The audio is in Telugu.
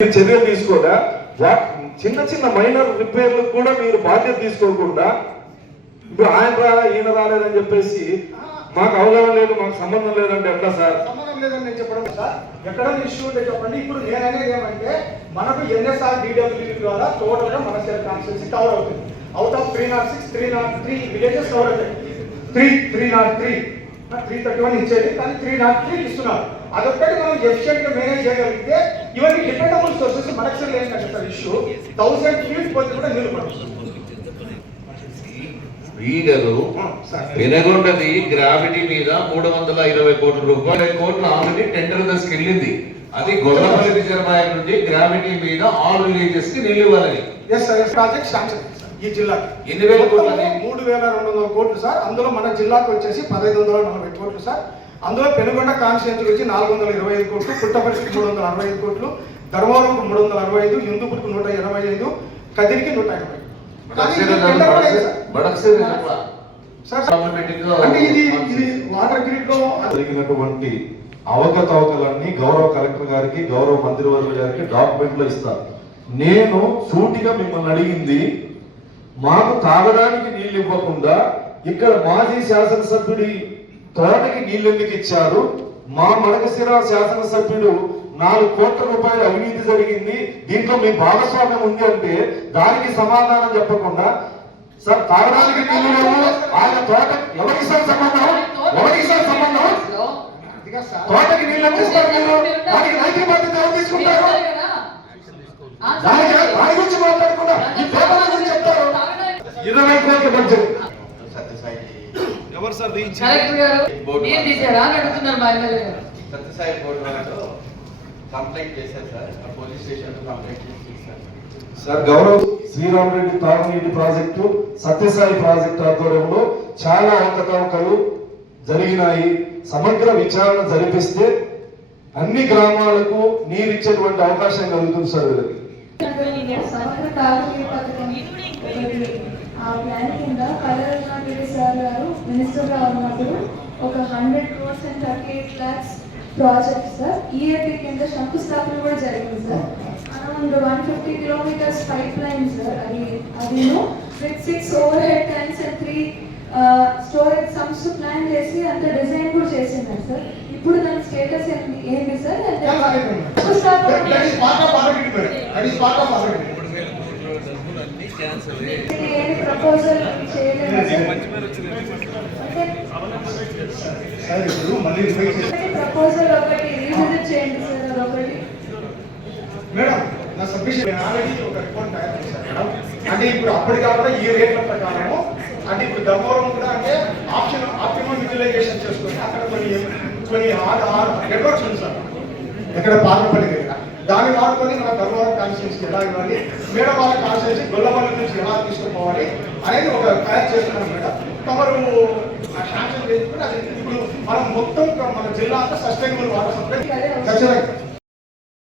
చర్యలు తీసుకోగా చిన్న చిన్న మైనర్ రిపేర్లకు కూడా మీరు బాధ్యత తీసుకోకుండా ఇప్పుడు ఆయన రాలే ఈయన రాలేదని చెప్పేసి మాకు అవగాహన లేదు, మాకు సంబంధం లేదంటే ఎట్లా సార్? సంబంధం లేదని నేను చెప్పడం సార్, ఎక్కడ ఇష్యూ ఉంటే చెప్పండి. ఇప్పుడు నేను అనేది ఏమంటే మనకు ఎన్ఎస్ఆర్ డిడబ్ల్యూ ద్వారా టోటల్ గా మన సెల్ కాన్స్టిట్యూన్సీ కవర్ అవుతుంది. అవుట్ ఆఫ్ 306 303 విలేజెస్ కవర్ అవుతాయి. 331 ఇచ్చేది కానీ 303 ఇస్తున్నారు. అదొక్కటి మనం ఎఫిషియెంట్ గా మేనేజ్ చేయగలిగితే ఇవన్నీ డిపెండబుల్ సోర్సెస్ మనకు ఏంటంటే సార్ ఇష్యూ 1000 ఫీట్ పోతే కూడా నీళ్ళు పడుతుంది. వీడరు వినగొండది గ్రావిటీ మీద 320 కోట్ల రూపాయలు ఆల్రెడీ టెండర్ దశకి వెళ్ళింది. అది గొల్లపల్లి రిజర్వాయర్ నుండి గ్రావిటీ మీద ఆల్ విలేజెస్ కి నీళ్ళు ఇవ్వాలని ప్రాజెక్ట్ శాంక్షన్ ఈ జిల్లాకి 8,000 కోట్లు 3,200 కోట్లు సార్. అందులో మన జిల్లాకు వచ్చేసి 1,540 కోట్లు సార్. అందులో పెనుగొండ కాన్స్టిట్యూన్సీ వచ్చి 425 కోట్లు, పుట్టపర్తికి 365 కోట్లు, ధర్మవరంకు 365, హిందూపూర్కు 125, కదిరికి 180. జరిగినటువంటి అవకతవకలన్నీ గౌరవ కలెక్టర్ గారికి, గౌరవ మంత్రివర్యుల గారికి డాక్యుమెంట్ లో ఇస్తారు. నేను సూటిగా మిమ్మల్ని అడిగింది, మాకు తాగడానికి నీళ్లు ఇవ్వకుండా ఇక్కడ మాజీ శాసనసభ్యుడి తోటకి నీళ్ళు ఎందుకు ఇచ్చారు? మా మడకశిర శాసనసభ్యుడు 4 కోట్ల రూపాయల అవినీతి జరిగింది, దీంట్లో మీ భాగస్వామ్యం ఉంది అంటే దానికి సమాధానం చెప్పకుండా సార్ తాగడానికి నీళ్లు లేవు, ఆయన తోట ఎవరికి సార్ సంబంధం? ఎవరికి సార్ సంబంధం? తోటకి నీళ్ళు అందిస్తారు మీరు, దానికి నైతిక బాధ్యత ఎవరు తీసుకుంటారు? దాని గురించి మాట్లాడకుండా ఈ పేపర్ గురించి చెప్తారు. 20 కోట్ల బడ్జెట్ ఎవరు సార్ సత్యసాయి బోర్డు వాళ్ళు కంప్లైంట్ చేశారు సార్, పోలీస్ స్టేషన్ కంప్లైంట్ చేశారు సార్. గౌరవ్ శ్రీరామరెడ్డి తాగునీటి ప్రాజెక్టు, సత్యసాయి ప్రాజెక్టు ఆధ్వర్యంలో చాలా అవకతవకలు జరిగినాయి. సమగ్ర విచారణ జరిపిస్తే అన్ని గ్రామాలకు నీరు ఇచ్చేటువంటి అవకాశం కలుగుతుంది సార్. వీళ్ళకి ఆ ప్లాన్ కింద కళారెడ్డి సార్ గారు మినిస్టర్ గా ఉన్నప్పుడు ఒక 100 crores and 38 lakhs project sir EAP కింద శంకుస్థాపన కూడా జరిగింది sir. Around 150 kilometers pipeline sir. అది with 6 overhead tanks and 3 storage sumps plan చేసి అంత డిజైన్ కూడా చేసినారు సార్. ఇప్పుడు దాని స్టేటస్ ఏంటి సార్? ప్రపోజల్ ప్రపోజల్ ఒకటి రీవిజిట్ చేయండి సార్. అదొకటి మేడం నా సబ్మిషన్ ఆల్రెడీ ఒక రిపోర్ట్ తయారు చేశాను మేడం. అంటే ఇప్పుడు అప్పటి కాకుండా ఈ రేట్ల ప్రకారము అంటే ఇప్పుడు ధర్మవరం కూడా అంటే ఆప్టిమం యూటిలైజేషన్ చేసుకొని అక్కడ కొన్ని నెట్వర్క్స్ ఉంది సార్ ఇక్కడ పాత్రపల్లి దగ్గర. దాన్ని వాడుకొని మన ధర్మవరం కాన్స్టిట్యూన్సీ ఎలా ఇవ్వాలి, మేడం వాళ్ళ కాన్స్టిట్యూన్సీ గొల్లపల్లి నుంచి ఎలా తీసుకుపోవాలి అనేది ఒక తయారు చేస్తున్నాం మేడం. తమరు శాంక్షన్ చేసుకుని అది ఇప్పుడు మనం మొత్తం మన జిల్లా అంతా సస్టైనబుల్ వాటర్ సప్లై ఖచ్చితంగా